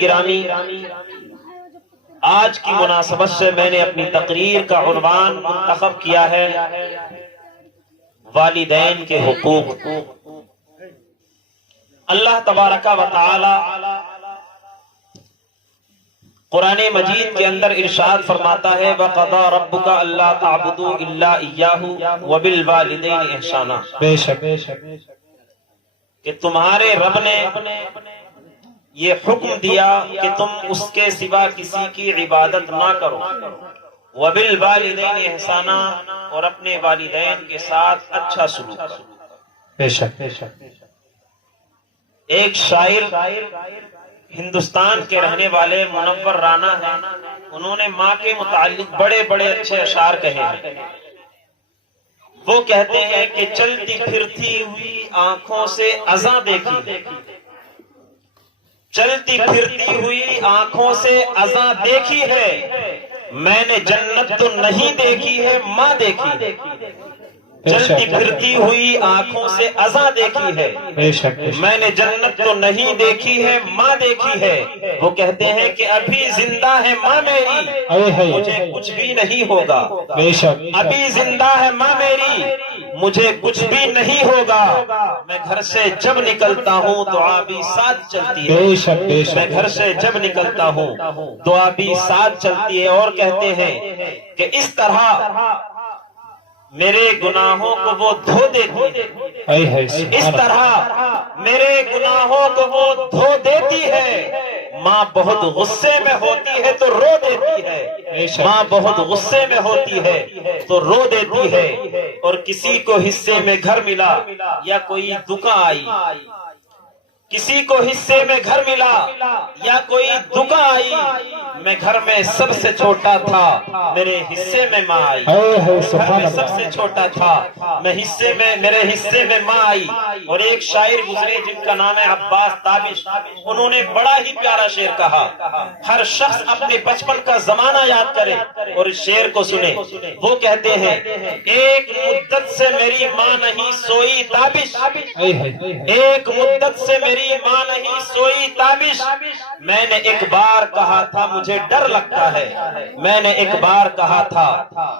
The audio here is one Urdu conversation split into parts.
گرامی، آج کی مناسبت سے میں نے اپنی تقریر کا عنوان منتخب کیا ہے والدین کے حقوق۔ اللہ تبارک و تعالی قرآن مجید کے اندر ارشاد فرماتا ہے وَقَضَى رَبُّكَ أَلَّا تَعْبُدُوا إِلَّا إِيَّاهُ وَبِالْوَالِدَيْنِ إِحْسَانًا، بے شک کہ تمہارے رب نے یہ حکم دیا کہ تم اس کے سوا کسی کی عبادت نہ کرو، وَبِالْوَالِدَيْنِ إِحْسَانًا، اور اپنے والدین کے ساتھ اچھا سلوک کرو۔ بے شک ایک شاعر ہندوستان کے رہنے والے منور رانا ہیں، انہوں نے ماں کے متعلق بڑے بڑے اچھے اشعار کہے ہیں۔ وہ کہتے ہیں کہ چلتی پھرتی ہوئی آنکھوں سے اذاں دیکھی، چلتی پھرتی ہوئی آنکھوں سے اذاں دیکھی ہے، میں نے جنت تو نہیں دیکھی ہے ماں دیکھی، چلتی پھرتی ہوئی آنکھوں سے اذاں دیکھی ہے، میں نے جنت تو نہیں دیکھی ہے ماں دیکھی ہے۔ وہ کہتے ہیں کہ ابھی زندہ ہے ماں میری، مجھے کچھ بھی نہیں ہوگا، ابھی زندہ ہے ماں میری، مجھے کچھ بھی نہیں ہوگا، میں گھر سے جب نکلتا ہوں دعا بھی ساتھ چلتی ہے، میں گھر سے جب نکلتا ہوں دعا بھی ساتھ چلتی ہے۔ اور کہتے ہیں کہ اس طرح میرے گناہوں کو وہ دھو دیتی ہے، اس طرح میرے گناہوں کو وہ دھو دیتی ہے، ماں بہت غصے میں ہوتی ہے تو رو دیتی ہے، ماں بہت غصے میں ہوتی ہے تو رو دیتی ہے۔ اور کسی کو حصے میں گھر ملا یا کوئی دکان آئی، کسی کو حصے میں گھر ملا یا کوئی دکان آئی، میں گھر میں سب سے چھوٹا تھا میرے حصے میں ماں آئی، گھر میں سب سے چھوٹا تھا میرے حصے میں ماں آئی۔ اور ایک شاعر گزرے جن کا نام ہے عباس تابش، انہوں نے بڑا ہی پیارا شعر کہا، ہر شخص اپنے بچپن کا زمانہ یاد کرے اور اس شعر کو سنے۔ وہ کہتے ہیں ایک مدت سے میری ماں نہیں سوئی تابش، ایک مدت سے میری ماں نہیں سوئی تابش، میں نے ایک بار کہا تھا مجھے ڈر لگتا ہے، میں نے ایک بار کہا تھا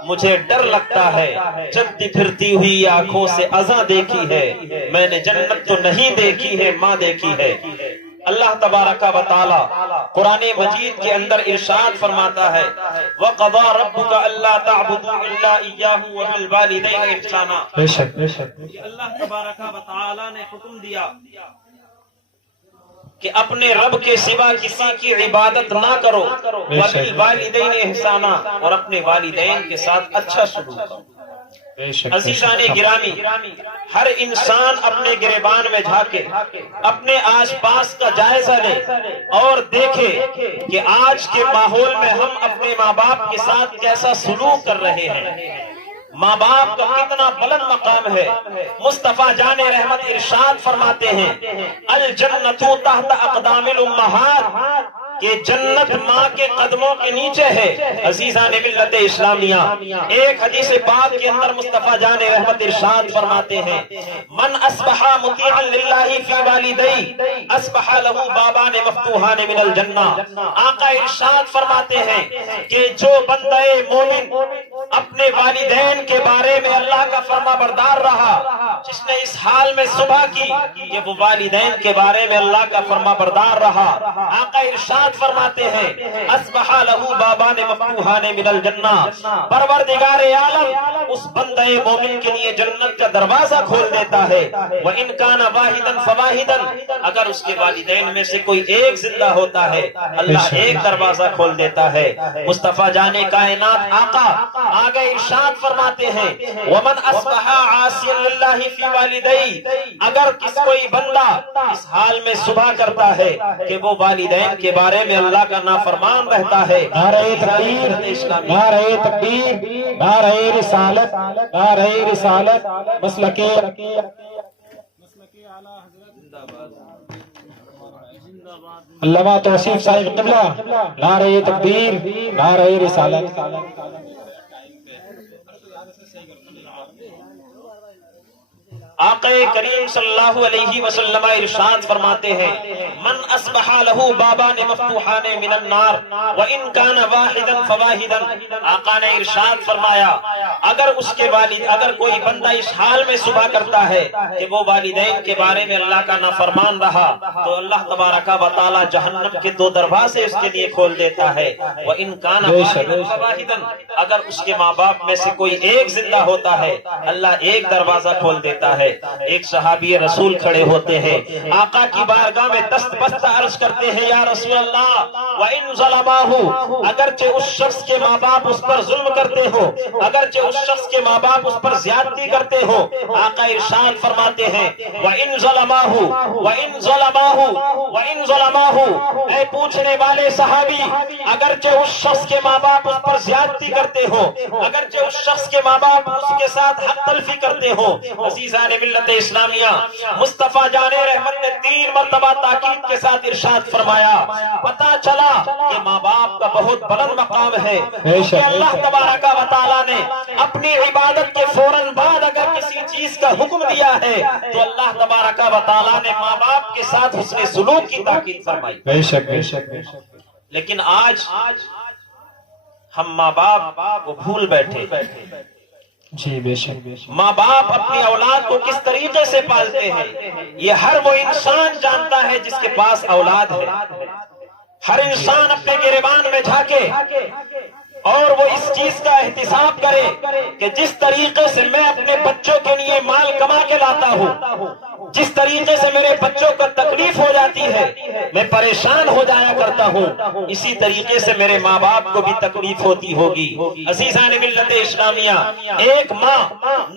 مجھے ڈر لگتا ہے، چلتی پھرتی ہوئی آنکھوں سے اذاں دیکھی ہے، میں نے جنت تو نہیں دیکھی ہے ماں دیکھی ہے۔ اللہ تبارک و تعالی قرآن مجید کے اندر ارشاد فرماتا ہے وَقَضَى رَبُّكَ أَلَّا تَعْبُدُوا إِلَّا إِيَّاهُ وَبِالْوَالِدَيْنِ إِحْسَانًا، اللہ تبارک و تعالی نے حکم دیا کہ اپنے رب کے سوا کسی کی عبادت نہ کرو، وَبِالْوَالِدَيْنِ إِحْسَانًا، اور اپنے والدین کے ساتھ اچھا سلوک کرو۔ عزیزان گرامی، ہر انسان اپنے گریبان میں جھانکے، اپنے آس پاس کا جائزہ لے اور دیکھے کہ آج کے ماحول میں ہم اپنے ماں باپ کے ساتھ کیسا سلوک کر رہے ہیں، ماں باپ کا کتنا بلند مقام ہے۔ مصطفیٰ جان رحمت ارشاد فرماتے ہیں الجنت تحت اقدام الامہات، کہ جنت ماں کے قدموں کے نیچے ہے۔ عزیزان ملت اسلامیہ، ایک حدیث پاک کے اندر مصطفیٰ جان رحمت ارشاد فرماتے ہیں من اصبح مطیعا للہ فی والدی اصبح لہ بابان مفتوحان من الجنہ۔ آقا ارشاد فرماتے ہیں کہ جو بندہ مومن اپنے والدین کے بارے میں اللہ کا فرما بردار رہا، جس نے اس حال میں صبح کی کہ وہ والدین کے بارے میں اللہ کا فرما بردار رہا، آقا ارشاد فرماتے ہیں اصبح لہ بابان مفتوحان من الجنہ، پروردگار عالم اس بندے مومن کے لیے جنت کا دروازہ کھول دیتا ہے۔ وَإِن كَانَ وَاحِدًا فَوَاحِدًا، اگر اس کے والدین میں سے کوئی ایک زندہ ہوتا ہے اللہ ایک دروازہ کھول دیتا ہے۔ مصطفیٰ جان کائنات آقا آگے ارشاد فرماتے ہیں وَمَنْ أَصْبَحَ عَاصِيًا لِلَّهِ فِي وَالِدَيْهِ، اگر کوئی بندہ اس حال میں صبح کرتا ہے کہ وہ والدین کے بارے میں اللہ کا نافرمان رہتا ہے، نعرہ تکبیر، نعرہ تکبیر، نعرہ رسالت، نعرہ رسالت، مسلک علامہ توصیف صاحب قبلہ، نعرہ تکبیر، نعرہ رسالت۔ آقا کریم صلی اللہ علیہ وسلم ارشاد فرماتے ہیں من اصبح له بابان مفتوحان من النار وان كان واحدا فواحدا. آقا نے ارشاد فرمایا اگر اس کے والد اگر کوئی بندہ اس حال میں صبح کرتا ہے کہ وہ والدین کے بارے میں اللہ کا نافرمان رہا تو اللہ تبارک و تعالی جہنم کے 2 دروازے اس کے لیے کھول دیتا ہے. وان كان واحدا فواحدا, اگر اس کے ماں باپ میں سے کوئی ایک زندہ ہوتا ہے اللہ ایک دروازہ کھول دیتا ہے. ایک صحابی رسول کھڑے ہوتے ہیں, آقا کی بارگاہ میں دست بست عرض کرتے ہیں یا رسول اللہ وَإِن ظَلَمَاهُ, اگرچہ اس شخص کے ماں باپ اس پر ظلم کرتے ہو, اگرچہ اس شخص کے ماں باپ اس پر زیادتی کرتے ہو, آقا ارشاد فرماتے ہیں وَإِن ظَلَمَاهُ وَإِن ظَلَمَاهُ وَإِن ظَلَمَاهُ, اے پوچھنے والے صحابی اگرچہ اس شخص کے ماں باپ اس پر زیادتی کرتے ہو, اگرچہ اس شخص کے ماں باپ اس کے ساتھ حق تلفی کرتے ہو. عزیزان ملت اسلامیہ, مصطفیٰ جان رحمت نے 3 مرتبہ تاکید کے ساتھ ارشاد فرمایا پتا چلا کہ ماں باپ کا بہت بلند مقام ہے, کیونکہ اللہ تبارک و تعالی نے اپنی عبادت کے فوراً بعد اگر کسی چیز کا حکم دیا ہے تو اللہ تبارک و تعالی نے ماں باپ کے ساتھ حسن سلوک کی تاکید فرمائی. بے شک بے شک. لیکن آج ہم ماں باپ کو بھول بیٹھے. جی بے شک. ماں باپ اپنی اولاد کو کس طریقے سے پالتے ہیں یہ ہر وہ انسان جانتا ہے جس کے پاس اولاد ہے. ہر انسان اپنے گریبان میں جھانکے اور وہ اس چیز کا احتساب کرے کہ جس طریقے سے میں اپنے بچوں کے لیے مال کما کے لاتا ہوں, جس طریقے سے میرے بچوں کو تکلیف ہو جاتی ہے, میں پریشان ہو جایا کرتا ہوں, اسی طریقے سے میرے ماں باپ کو بھی تکلیف ہوتی ہوگی. عزیزان ملت اسلامیہ, ایک ماں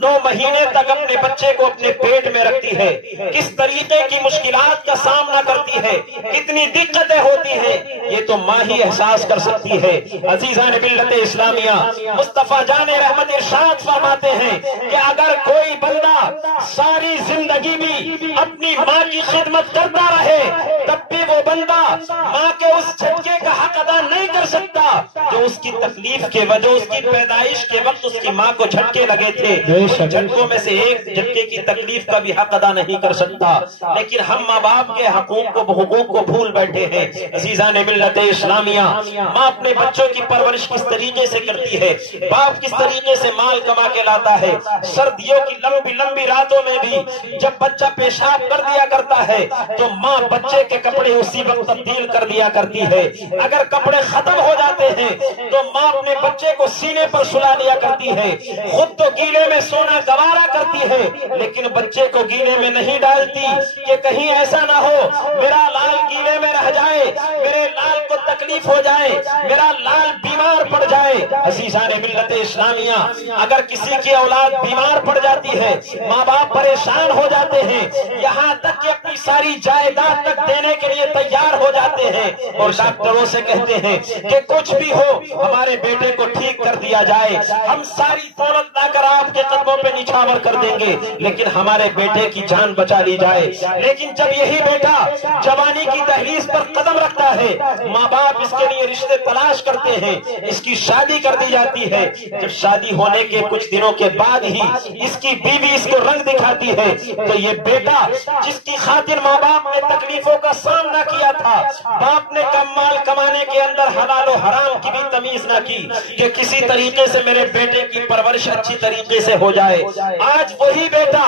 9 مہینے تک اپنے بچے کو اپنے پیٹ میں رکھتی ہے, کس طریقے کی مشکلات کا سامنا کرتی ہے, کتنی دقتیں ہوتی ہیں, یہ تو ماں ہی احساس کر سکتی ہے. عزیزان ملت اسلامیہ, مصطفیٰ جان رحمت ارشاد فرماتے ہیں کہ اگر کوئی بندہ ساری زندگی بھی اپنی ماں کی خدمت کرتا رہے تب بھی وہ بندہ ماں کے اس جھٹکے کا حق ادا نہیں کر سکتا جو اس کی تکلیف کے وجہ اس کی پیدائش کے وقت اس کی ماں کو جھٹکے لگے تھے. ان جھٹکوں میں سے ایک جھٹکے کی تکلیف کا بھی حق ادا نہیں کر سکتا. لیکن ہم ماں باپ کے حقوق کو بھول بیٹھے ہیں. عزیزان ملت اسلامیہ, ماں اپنے بچوں کی پرورش کس طریقے سے کرتی ہے, باپ کس طریقے سے مال کما کے لاتا ہے. سردیوں کی لمبی لمبی راتوں میں بھی جب بچہ پیشاب کر دیا کرتا ہے تو ماں بچے کے کپڑے اسی وقت تبدیل کر دیا کرتی ہے. اگر کپڑے ختم ہو جاتے ہیں تو ماں اپنے بچے کو سینے پر سلا لیا کرتی ہے. خود تو گیلے میں سونا گوارا کرتی ہے لیکن بچے کو گیلے میں نہیں ڈالتی کہ کہیں ایسا نہ ہو میرا لال گیلے میں رہ جائے, میرے لال کو تکلیف ہو جائے, میرا لال بیمار پڑ جائے. عزیزان ملت اسلامیہ, اگر کسی کی اولاد بیمار پڑ جاتی ہے ماں باپ پریشان ہو جاتے ہیں, یہاں تک کہ اپنی ساری جائیداد تک دینے کے لیے تیار ہو جاتے ہیں اور ڈاکٹروں سے کہتے ہیں کہ کچھ بھی ہو ہمارے بیٹے کو ٹھیک کر دیا جائے, ہم ساری دولت لا کر آپ کے قدموں پہ نچھاور کر دیں گے لیکن ہمارے بیٹے کی جان بچا لی جائے. لیکن جب یہی بیٹا جوانی کی دہلیز پر قدم رکھتا ہے ماں باپ اس کے لیے رشتے تلاش کرتے ہیں, اس کی شادی کر دی جاتی ہے. جب شادی ہونے کے کچھ دنوں کے بعد ہی اس کی بیوی اس کو رنگ دکھاتی ہے تو یہ بیٹا جس کی خاطر ماں باپ نے تکلیفوں کا سامنا کیا تھا, باپ نے کم مال کمانے کے اندر حلال و حرام کی بھی تمیز نہ کی کہ کسی طریقے سے میرے بیٹے کی پرورش اچھی طریقے سے ہو جائے, آج وہی بیٹا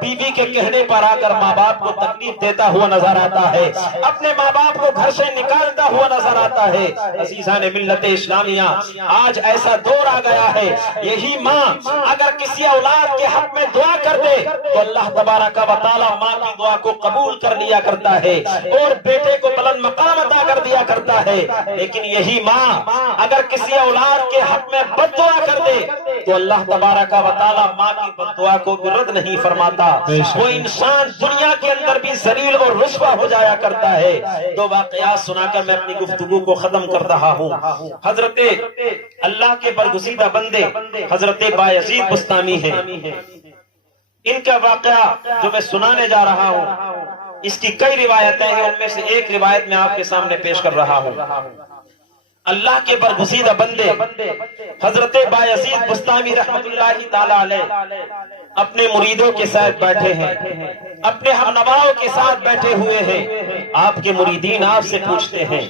بیوی کے کہنے پر آ کر ماں باپ کو تکلیف دیتا ہوا نظر آتا ہے, اپنے ماں باپ کو گھر سے نکالتا ہوا نظر آتا ہے. عزیزان ملت اسلامیہ, آج ایسا دور آ گیا ہے, یہی ماں اگر کسی اولاد کے حق میں دعا کر دے تو اللہ تبارک و تعالی ماں کی دعا کو قبول کر لیا کرتا ہے اور بیٹے کو بلند مقام عطا کر دیا کرتا ہے. لیکن یہی ماں اگر کسی اولاد کے حق میں بد دعا کر دے تو اللہ تبارک و تعالی ماں کی بد دعا کو رد نہیں فرماتا. وہ انسان دنیا کے اندر بھی ذلیل اور رسوا ہو جایا کرتا ہے. 2 واقعات سنا کر میں اپنی گفتگو کو ختم کر رہا ہوں. حضرت اللہ کے برگزیدہ بندے حضرت بایزید بستامی ہیں, ان کا واقعہ جو میں سنانے جا رہا ہوں اس کی کئی روایتیں ہیں, ان میں سے ایک روایت میں آپ کے سامنے پیش کر رہا ہوں. اللہ کے برگزیدہ بندے حضرت بایزید بستامی رحمت اللہ تعالی علیہ اپنے مریدوں کے ساتھ بیٹھے ہیں، اپنے ہم نواؤں کے ساتھ بیٹھے ہوئے ہیں۔ آپ کے مریدین آپ سے پوچھتے ہیں،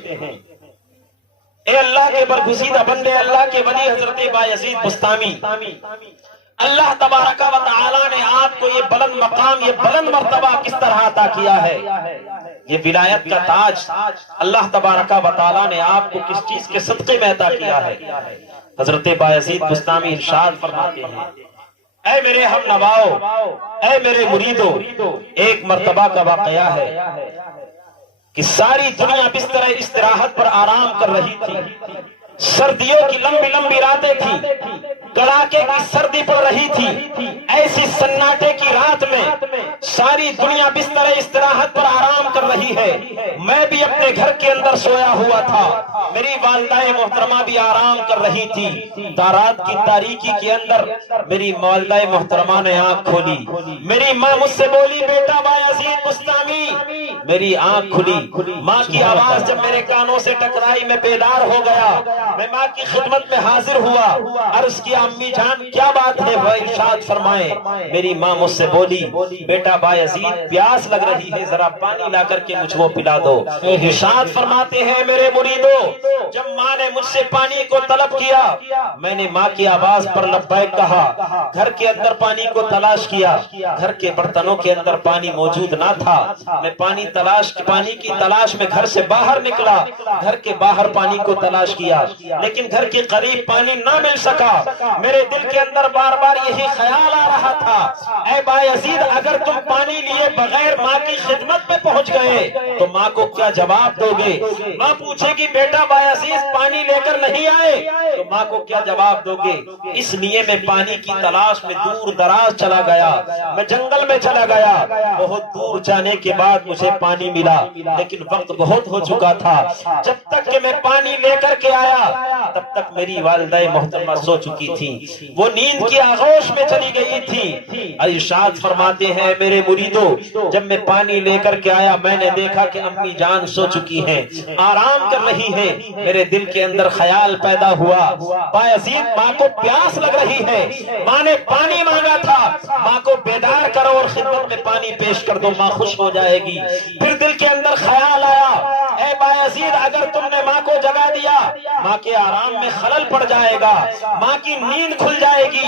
اے اللہ کے برگزیدہ بندے، اللہ کے ولی حضرت بایزید بستامی، اللہ تبارک و تعالی نے آپ کو یہ بلند مقام، یہ بلند مرتبہ کس طرح عطا کیا ہے؟ یہ ولایت کا تاج اللہ تبارک و تعالی نے آپ کو کس چیز کے صدقے میں عطا کیا ہے؟ حضرت بایزید بستامی ارشاد فرماتے ہیں، اے میرے ہم نواؤ، اے میرے مریدو، ایک مرتبہ کا واقعہ ہے کہ ساری دنیا بستر استراحت پر آرام کر رہی تھی، سردیوں کی لمبی لمبی راتیں تھیں، کڑاکے کی سردی پڑ رہی تھی، ایسی سناٹے کی رات میں ساری دنیا بستر استراحت پر آرام کر رہی ہے، میں بھی اپنے گھر کے اندر سویا ہوا تھا، میری والدہ محترمہ بھی آرام کر رہی تھی۔ رات کی تاریکی کے اندر میری والدہ محترمہ نے آنکھ کھولی، میری ماں مجھ سے بولی، بیٹا بایزید بستامی۔ میری آنکھ کھلی، ماں کی آواز جب میرے کانوں سے ٹکرائی، میں بیدار ہو گیا، میں ماں کی خدمت میں حاضر ہوا، عرض کیا، امی جان کیا بات ہے؟ وہ ارشاد فرمائے، میری ماں مجھ سے بولی، بیٹا بایزید پیاس لگ رہی ہے، ذرا پانی لا کر کے مجھ کو پلا دو۔ ارشاد فرماتے ہیں میرے مریدو، جب ماں نے مجھ سے پانی کو طلب کیا، میں نے ماں کی آواز پر لبیک کہا، گھر کے اندر پانی کو تلاش کیا، گھر کے برتنوں کے اندر پانی موجود نہ تھا، میں پانی کی تلاش میں گھر سے باہر نکلا، گھر کے باہر پانی کو تلاش کیا، لیکن گھر کے قریب پانی نہ مل سکا۔ میرے دل کے اندر بار بار یہی خیال آ رہا تھا، اے بایزید، اگر تم پانی لیے بغیر ماں کی خدمت میں پہنچ گئے تو ماں کو کیا جواب دو گے؟ ماں پوچھے گی، بیٹا بایزید پانی لے کر نہیں آئے تو ماں کو کیا جواب دو گے؟ اس لیے میں پانی کی تلاش میں دور دراز چلا گیا، میں جنگل میں چلا گیا، بہت دور جانے کے بعد مجھے پانی ملا، لیکن وقت بہت ہو چکا تھا، جب تک کہ میں پانی لے کر کے آیا تب تک میری والدہ محترمہ سو چکی تھی، وہ نیند کی آغوش میں چلی گئی تھی۔ ارشاد فرماتے ہیں میرے مریدو، جب میں پانی لے کر کے آیا، میں نے دیکھا کہ امی جان سو چکی ہیں، آرام کر رہی ہیں، میرے دل کے اندر خیال پیدا ہوا، بایزید ماں کو پیاس لگ رہی ہے، ماں نے پانی مانگا تھا، ماں کو بیدار کرو اور خدمت میں پانی پیش کر دو، ماں خوش ہو جائے گی۔ پھر دل کے اندر خیال آیا، اے بایزید، اگر تم نے ماں کو جگا دیا، ماں کے آرام میں خلل پڑ جائے گا، ماں کی نیند کھل جائے گی،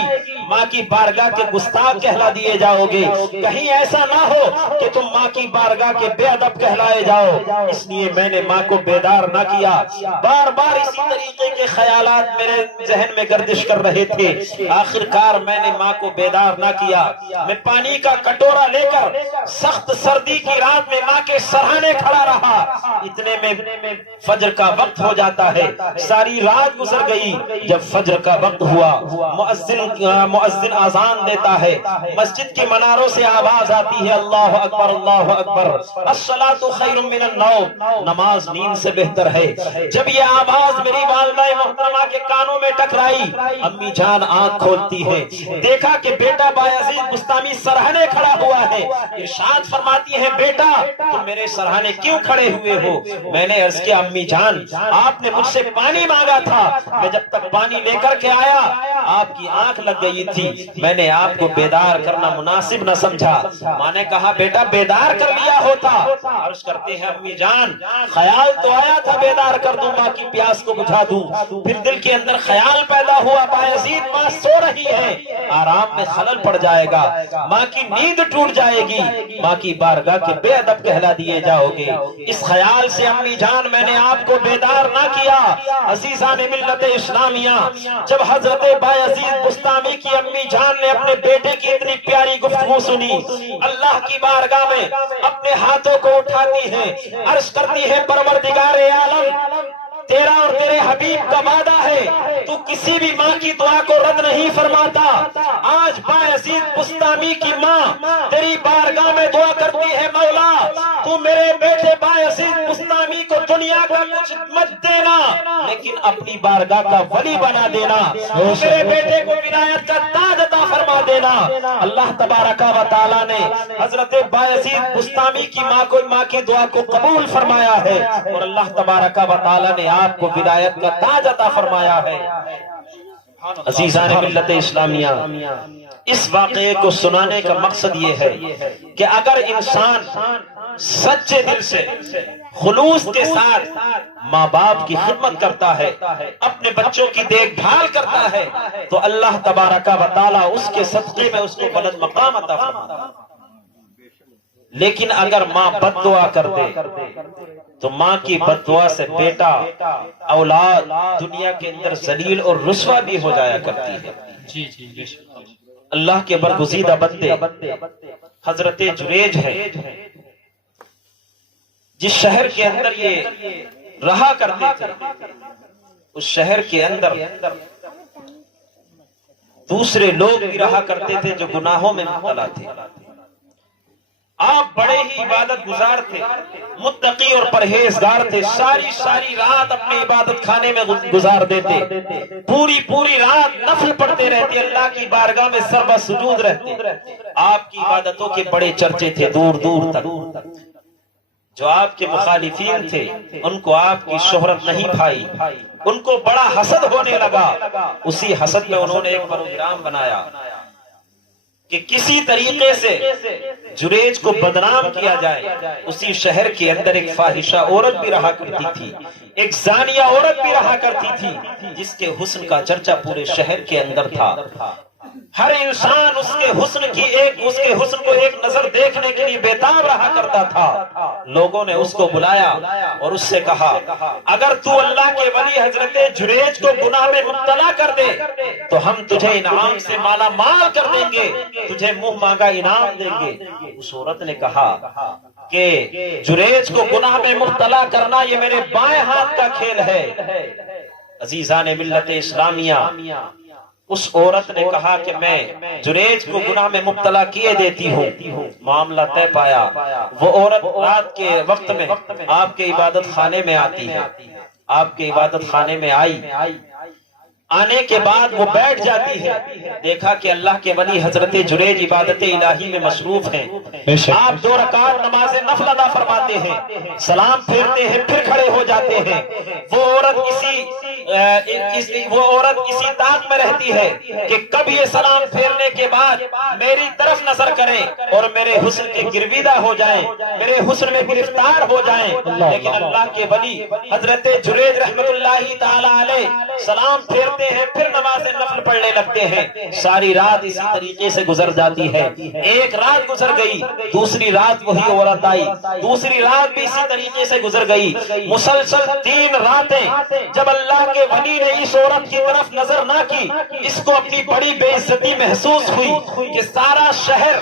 ماں کی بارگاہ کے گستاخ کہلا دیے جاؤ گے، کہیں ایسا نہ ہو کہ تم ماں کی بارگاہ کے بے ادب کہلائے جاؤ۔ اس لیے میں نے ماں کو بیدار نہ کیا، بار بار اسی طریقے کے خیالات میرے ذہن میں گردش کر رہے تھے، آخر کار میں نے ماں کو بیدار نہ کیا، میں پانی کا کٹورا لے کر سخت سردی کی رات میں ماں کے سرہانے کھڑا رہا، اتنے میں فجر کا وقت ہو جاتا ہے، ساری رات گزر گئی، جب فجر کا وقت ہوا، مؤذن اذان دیتا ہے، مسجد کے مناروں سے آواز آتی ہے، اللہ اکبر اللہ اکبر، الصلاۃ خیر من النوم، نماز نیند سے بہتر ہے۔ جب یہ آواز میری والدہ محترمہ کے کانوں میں ٹکرائی، امی جان آنکھ کھولتی ہے، دیکھا کہ بیٹا بایزید بستامی سرہانے کھڑا ہوا ہے، ارشاد فرماتی ہے، بیٹا تم میرے سرہانے کیوں کھڑے ہوئے ہو؟ میں نے عرض کیا، امی جان آپ نے مجھ سے پانی مانگا تھا، میں جب تک پانی لے کر کے آیا آپ کی آنکھ لگ گئی تھی، میں نے آپ کو بیدار کرنا مناسب نہ سمجھا۔ ماں نے کہا، بیٹا بیدار کر لیا ہوتا۔ عرض کرتے ہیں، امی جان خیال تو آیا تھا بیدار کر دوں، ماں کی پیاس کو بجھا دوں، پھر دل کے اندر خیال پیدا ہوا، بایزید ماں سو رہی ہے، آرام میں خلل پڑ جائے گا، ماں کی نیند ٹوٹ جائے گی، ماں کی بارگاہ کے بے ادب کہلا دیے جاؤ گے۔ اس خیال سے امی جان میں نے آپ کو بیدار نہ کیا۔ عزیزان ملت اسلامیہ، جب حضرت بایزید بستامی کی امی جان نے اپنے بیٹے کی اتنی پیاری گفتگو سنی، اللہ کی بارگاہ میں اپنے ہاتھوں کو اٹھاتی ہیں، عرض کرتی ہے، پروردگار عالم، تیرا اور تیرے حبیب کا وعدہ ہے، تو کسی بھی ماں کی دعا کو رد نہیں فرماتا۔ آج بایزید بستامی کی ماں تیری بارگاہ میں دعا کرتی ہے، مولا تو میرے بیٹے بایزید بستامی کو دنیا دنیا کا کچھ مت دینا لیکن اپنی بارگاہ کا ولی بنا دینا، میرے بیٹے کو ولایت کا تاج عطا فرما دینا۔ اللہ تبارک و تعالیٰ نے حضرت بایزید بستامی کی ماں کی دعا کو قبول فرمایا ہے اور اللہ تبارک و تعالیٰ نے آپ کو ولایت کا تاج عطا فرمایا ہے۔ عزیزان ملت اسلامیہ، اس واقعے کو سنانے کا مقصد یہ ہے کہ اگر انسان سچے دل سے خلوص کے ساتھ ماں باپ کی خدمت کرتا ہے، اپنے بچوں کی دیکھ بھال کرتا ہے، تو اللہ تبارک و تعالیٰ اس کے صدقے میں اس کو بلند مقام عطا فرماتا ہے۔ لیکن اگر ماں بد دعا کر دے تو ماں کی بد دعا سے بیٹا اولاد دنیا کے اندر ذلیل اور رسوا بھی ہو جایا کرتی ہے۔ جی جی بے شک۔ اللہ کے برگزیدہ بندے حضرت جریج ہے، جس شہر کے اندر یہ رہا کرتے تھے، اس شہر کے اندر دوسرے لوگ بھی رہا کرتے تھے جو گناہوں میں مبتلا تھے۔ آپ بڑے ہی عبادت گزار تھے، متقی اور پرہیزگار تھے، ساری رات اپنے عبادت خانے میں گزار دیتے، پوری رات نفل پڑھتے رہتے، اللہ کی بارگاہ میں سربہ سجود رہتے۔ آپ کی عبادتوں کے بڑے چرچے تھے دور دور تک۔ جو آپ کے مخالفین تھے ان کو آپ کی شہرت نہیں بھائی، ان کو بڑا حسد ہونے لگا۔ اسی حسد میں انہوں نے ایک پروگرام بنایا کہ کسی طریقے سے جریج کو بدنام کیا جائے۔ اسی شہر کے اندر ایک فاحشہ عورت بھی رہا کرتی تھی، ایک زانیہ عورت بھی رہا کرتی تھی، جس کے حسن کا چرچا پورے شہر کے اندر تھا۔ ہر انسان اس کے حسن کو ایک نظر دیکھنے کے لیے بےتاب رہا کرتا تھا۔ لوگوں نے اس کو بلایا اور اس سے کہا، اگر تو اللہ کے ولی حضرت جریج کو گناہ میں مبتلا کر دے تو ہم تجھے انعام سے مالا مال کر دیں گے، تجھے منہ مانگا انعام دیں گے۔ اس عورت نے کہا کہ جریج کو گناہ میں مبتلا کرنا یہ میرے بائیں ہاتھ کا کھیل ہے۔ عزیزان ملت اسلامیہ، اس عورت نے کہا کہ میں جریج کو گناہ میں مبتلا کیے دیتی ہوں۔ معاملہ طے پایا۔ وہ عورت رات کے وقت میں آپ کے عبادت خانے میں آتی ہے، آپ کے عبادت خانے میں آنے کے بعد وہ بیٹھ جاتی ہے۔ دیکھا کہ اللہ کے ولی حضرت جریج عبادت الہی میں مصروف ہیں۔ آپ 2 رکعت نماز نفل ادا فرماتے ہیں، سلام پھیرتے ہیں، پھر کھڑے ہو جاتے ہیں۔ وہ عورت اسی طاق میں رہتی ہے کہ کب یہ سلام پھیرنے کے بعد میری طرف نظر کریں اور میرے حسن کے گرویدہ ہو جائیں، میرے حسن میں گرفتار ہو جائیں۔ لیکن اللہ کے ولی حضرت جریج رحمت اللہ تعالی علیہ سلام پھیرتے ہیں، پھر نماز نفل پڑھنے لگتے ہیں۔ ساری رات اسی طریقے سے گزر جاتی ہے۔ ایک رات گزر گئی، دوسری رات وہی عورت آئی، دوسری رات بھی اسی طریقے سے گزر گئی۔ مسلسل 3 راتیں جب اللہ کے ولی نے اس عورت کی طرف نظر نہ کی، اس کو اپنی بڑی بے عزتی محسوس ہوئی کہ سارا شہر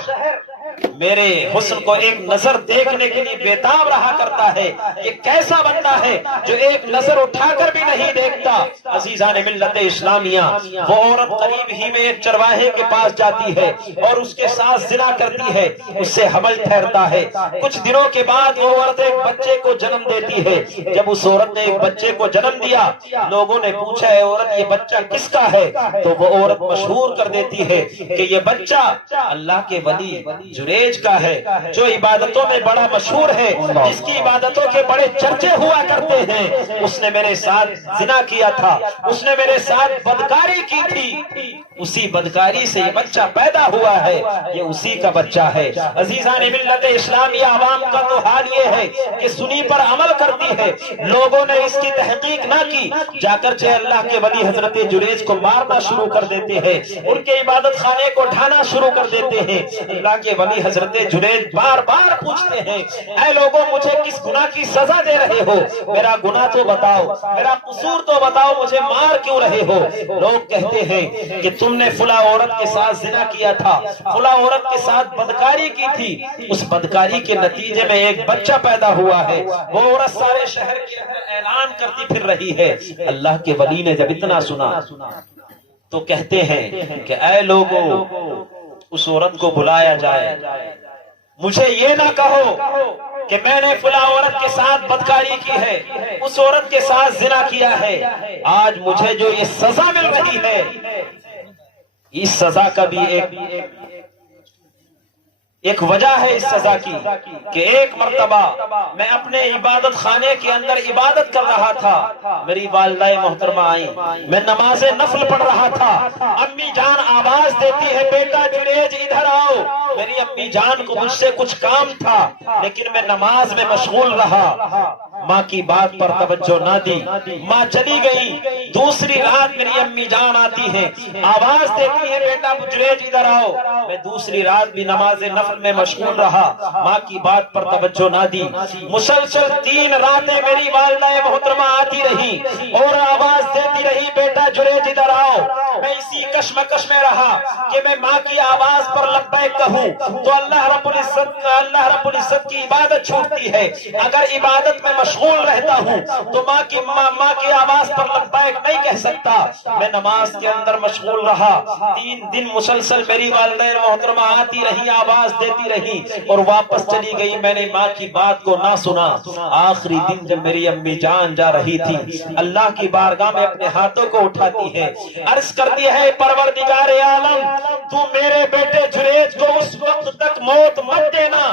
میرے حسن کو ایک نظر دیکھنے کے لیے بےتاب رہا کرتا ہے۔ یہ کیسا بندہ ہے جو ایک نظر اٹھا کر بھی نہیں دیکھتا۔ عزیزان ملت اسلامیہ، وہ عورت قریب ہی میں ایک چرواہے کے پاس جاتی ہے اور اس کے ساتھ زنا کرتی ہے، اس سے حمل ٹھہرتا ہے۔ کچھ دنوں کے بعد وہ عورت ایک بچے کو جنم دیتی ہے۔ جب اس عورت نے ایک بچے کو جنم دیا، لوگوں نے پوچھا ہے عورت یہ بچہ کس کا ہے؟ تو وہ عورت مشہور کر دیتی ہے کہ یہ بچہ اللہ کے ولی جریج کا ہے، جو عبادتوں میں بڑا مشہور ہے، جس کی عبادتوں کے بڑے چرچے ہوا کرتے ہیں۔ اس نے میرے ساتھ زنا کیا تھا، اس نے میرے ساتھ بدکاری کی تھی، اسی بدکاری سے یہ بچہ پیدا ہوا ہے، یہ اسی کا بچہ ہے۔ عزیزان ملت اسلامیہ، عوام کا تو حال یہ ہے کہ سنی پر عمل کرتی ہے۔ لوگوں نے اس کی تحقیق نہ کی، جا کر چاہے اللہ کے ولی حضرت جریج کو مارنا شروع کر دیتے ہیں، ان کے عبادت خانے کو ڈھانا شروع کر دیتے ہیں۔ اللہ کے ولی حضرت جریج بار بار پوچھتے ہیں، اے لوگوں مجھے کس گناہ کی سزا دے رہے ہو؟ میرا گناہ تو بتاؤ، میرا قصور تو بتاؤ، مجھے مار کیوں رہے ہو؟ لوگ کہتے ہیں کہ تم نے فلاں عورت کے ساتھ زنا کیا تھا، فلاں عورت کے ساتھ بدکاری کی تھی، اس بدکاری کے نتیجے میں ایک بچہ پیدا ہوا ہے۔ وہ عورت سارے شہر کے اندر اعلان کرتی پھر رہی ہے۔ اللہ کے ولی نے جب اتنا سنا تو کہتے ہیں کہ اے لوگوں، اس عورت کو بلایا جائے، مجھے یہ نہ کہو کہ میں نے فلاں عورت کے ساتھ بدکاری کی ہے، اس عورت کے ساتھ زنا کیا ہے، آج مجھے جو یہ سزا مل رہی ہے، اس سزا کا بھی ایک وجہ ہے اس سزا کی کہ ایک مرتبہ میں اپنے عبادت خانے کے اندر عبادت کر رہا تھا، میری والدہ محترمہ آئی، میں نماز نفل پڑھ رہا تھا، امی جان آواز دیتی ہے بیٹا جنید ادھر آؤ، میری امی جان کو مجھ سے کچھ کام تھا لیکن میں نماز میں مشغول رہا، ماں کی بات پر توجہ نہ دی، ماں چلی گئی، دوسری رات میری امی جان آتی ہے، آواز دیتی ہے بیٹا جنید ادھر آؤ، میں دوسری رات بھی نماز نفل میں مشغول رہا، ماں کی بات پر توجہ نہ دی، مسلسل 3 راتیں میری والدہ محترمہ آتی رہی اور آواز دیتی رہی بیٹا جنید ادھر آؤ، میں اسی کشمکش میں رہا کہ میں ماں کی آواز پر لبیک کہوں تو اللہ رب العزت کی عبادت چھوٹتی ہے، اگر عبادت میں مشغول رہتا ہوں تو ماں کی آواز پر لبیک نہیں کہہ سکتا، میں نماز کے اندر مشغول رہا، 3 دن مسلسل میری والدہ محترمہ آتی رہی، آواز دیتی رہی اور واپس چلی گئی، میں نے ماں کی بات کو نہ سنا، آخری دن جب میری امی جان جا رہی تھی، اللہ کی بارگاہ میں اپنے ہاتھوں کو اٹھاتی ہے، عرض کرتی ہے پروردگار عالم تو میرے بیٹے جنید کو اس وقت تک موت مت دینا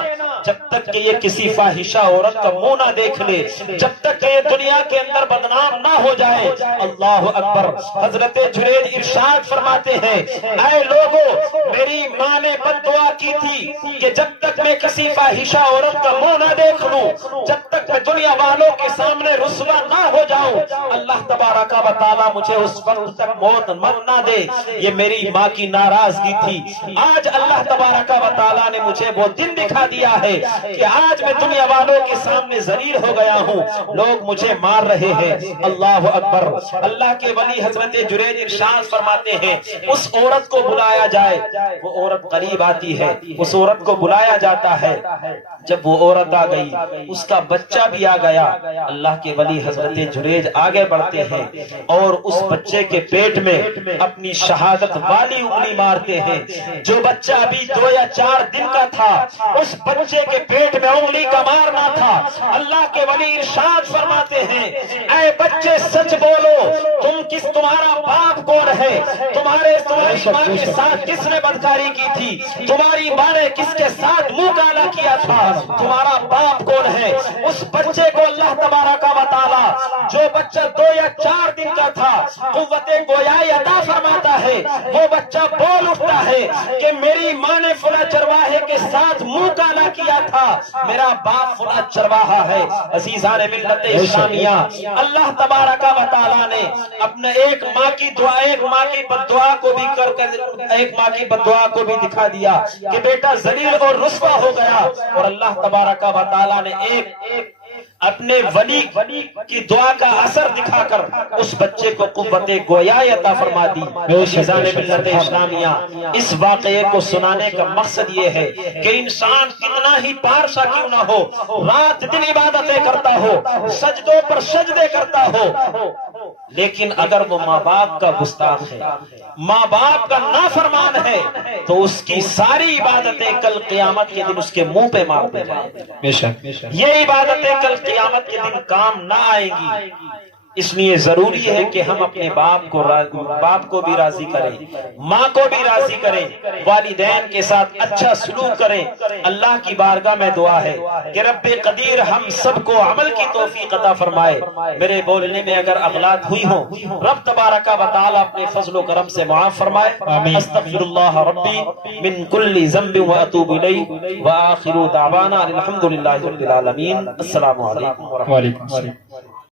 جب تک کہ یہ کسی فاحشہ عورت کا منہ نہ دیکھ لے، جب تک کہ یہ دنیا کے اندر بدنام نہ ہو جائے۔ اللہ اکبر۔ حضرت جنید ارشاد فرماتے ہیں اے لوگو، میری ماں نے بد دعا کی تھی کہ جب تک میں کسی فاحشہ عورت کا منہ نہ دیکھ لوں، جب تک میں دنیا والوں کے سامنے رسوا نہ ہو جاؤں، اللہ تبارک و تعالی مجھے اس وقت تک موت مت نہ دے۔ یہ میری ماں کی ناراضگی تھی، آج اللہ تبارک و تعالی نے مجھے وہ دن دکھا دیا ہے کہ آج میں دنیا والوں کے سامنے ذلیل ہو گیا ہوں، لوگ مجھے مار رہے ہیں۔ اللہ اکبر۔ اللہ کے ولی حضرت جنید ارشاد فرماتے ہیں اس عورت کو بلایا جائے، وہ عورت قریب آتی ہے، اس عورت کو بلایا جاتا ہے، جب وہ عورت آ گئی اس کا بچہ بھی آ گیا، اللہ کے ولی حضرت جنید آگے بڑھتے ہیں اور اس بچے کے پیٹ میں اپنی شہادت والی انگلی مارتے ہیں۔ جو بچہ ابھی 2 یا 4 دن کا تھا اس بچے کے پیٹ میں انگلی کا مارنا تھا۔ اللہ کے ولی ارشاد فرماتے ہیں اے بچے سچ بولو، تمہارا باپ کون ہے، تمہاری ماں کے ساتھ کس نے بدکاری کی تھی، تمہاری ماں نے کس کے ساتھ منہ کالا کیا تھا، تمہارا باپ کون ہے۔ اس بچے کو اللہ تبارک و تعالی، جو بچہ 2 یا 4 دن کا تھا، قوت گویائی عطا فرماتا ہے، وہ بچہ بول اٹھتا ہے کہ میری ماں نے فلاں چرواہے کے ساتھ منہ کالا کیا تھا، میرا باپ فلاں چرواہا ہے۔ عزیزان ملت اسلامیہ، اللہ تبارک و تعالی نے اپنے ایک ماں کی بد دعا کو بھی دکھا دیا کہ بیٹا ذلیل اور رسوا ہو گیا، اور اللہ تبارک و تعالی نے ایک اپنے ولی کی دعا کا اثر دکھا کر اس بچے کو قوت گویائی عطا فرما دی۔ عزیزان ملت اسلامیہ، اس واقعے کو سنانے کا مقصد یہ ہے کہ انسان کتنا ہی پارسا کیوں نہ ہو، رات دن عبادتیں کرتا ہو، سجدوں پر سجدے کرتا ہو، لیکن اگر وہ ماں باپ کا گستاخ ہے، ماں باپ کا نافرمان ہے، تو اس کی ساری عبادتیں کل قیامت کے دن اس کے منہ پہ مار دی جائیں گی۔ یہ عبادتیں کل قیامت کے دن کام نہ آئیں گی۔ اس لیے ضروری ہے کہ ہم اپنے باپ کو بھی راضی کریں، ماں کو بھی راضی کریں، والدین کے ساتھ اچھا سلوک کریں۔ اللہ کی بارگاہ میں دعا ہے کہ رب قدیر ہم سب کو عمل کی توفیق عطا فرمائے۔ میرے بولنے میں اگر اغلاط ہوئی ہوں، رب تبارک و تعالی اپنے فضل و کرم سے معاف فرمائے۔ استغفر اللہ ربی من کل ذنب واتوب الیہ، وآخر دعوانا الحمدللہ رب العالمین۔ السلام علیکم ورحمۃ اللہ۔